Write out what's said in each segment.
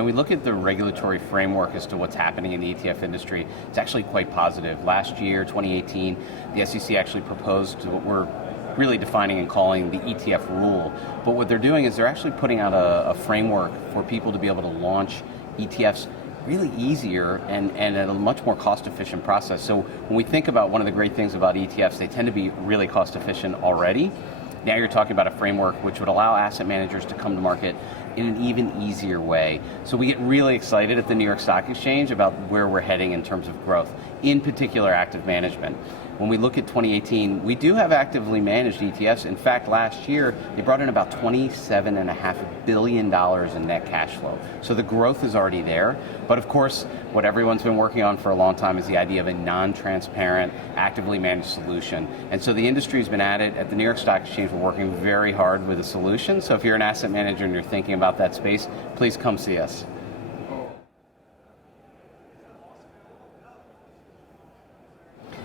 and we look at the regulatory framework as to what's happening in the ETF industry, it's actually quite positive. Last year, 2018, the SEC actually proposed what we're really defining and calling the ETF rule. But what they're doing is they're actually putting out a framework for people to be able to launch ETFs really easier and at a much more cost-efficient process. So when we think about one of the great things about ETFs, they tend to be really cost-efficient already. Now you're talking about a framework which would allow asset managers to come to market in an even easier way. So we get really excited at the New York Stock Exchange about where we're heading in terms of growth, in particular active management. When we look at 2018, we do have actively managed ETFs. In fact, last year, they brought in about $27.5 billion in net cash flow. So the growth is already there. But of course, what everyone's been working on for a long time is the idea of a non-transparent, actively managed solution. And so the industry's been at it. At the New York Stock Exchange, we're working very hard with a solution. So if you're an asset manager and you're thinking about that space, please come see us.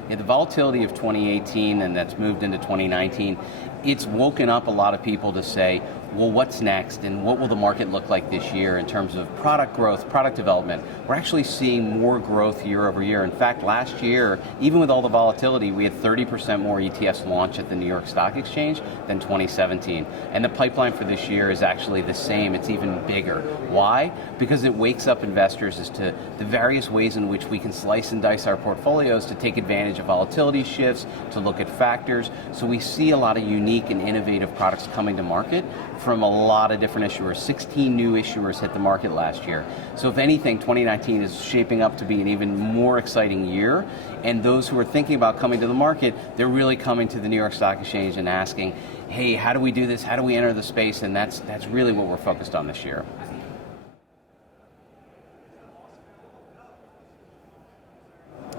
Yeah, the volatility of 2018 and that's moved into 2019, it's woken up a lot of people to say, well, what's next and what will the market look like this year in terms of product growth, product development? We're actually seeing more growth year over year. In fact, last year, even with all the volatility, we had 30% more ETFs launch at the New York Stock Exchange than 2017. And the pipeline for this year is actually the same, it's even bigger. Why? Because it wakes up investors as to the various ways in which we can slice and dice our portfolios to take advantage of volatility shifts, to look at factors. So we see a lot of unique and innovative products coming to market from a lot of different issuers. 16 new issuers hit the market last year. So if anything, 2019 is shaping up to be an even more exciting year. And those who are thinking about coming to the market, they're really coming to the New York Stock Exchange and asking, hey, how do we do this? How do we enter the space? And that's really what we're focused on this year.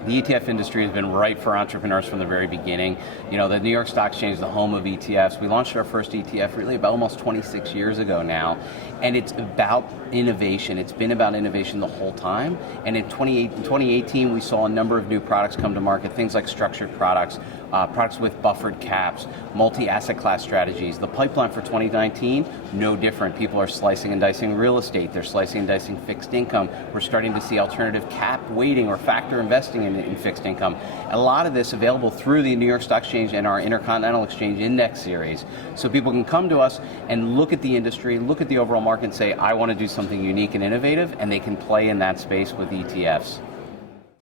The ETF industry has been ripe for entrepreneurs from the very beginning. You know, the New York Stock Exchange is the home of ETFs. We launched our first ETF really about almost 26 years ago now, and it's about innovation. It's been about innovation the whole time, and in 2018 we saw a number of new products come to market, things like structured products, products with buffered caps, multi-asset class strategies. The pipeline for 2019, no different. People are slicing and dicing real estate, they're slicing and dicing fixed income. We're starting to see alternative cap weighting or factor investing in fixed income. A lot of this available through the New York Stock Exchange and our Intercontinental Exchange Index Series. So people can come to us and look at the industry, look at the overall market and say, I want to do something unique and innovative, and they can play in that space with ETFs.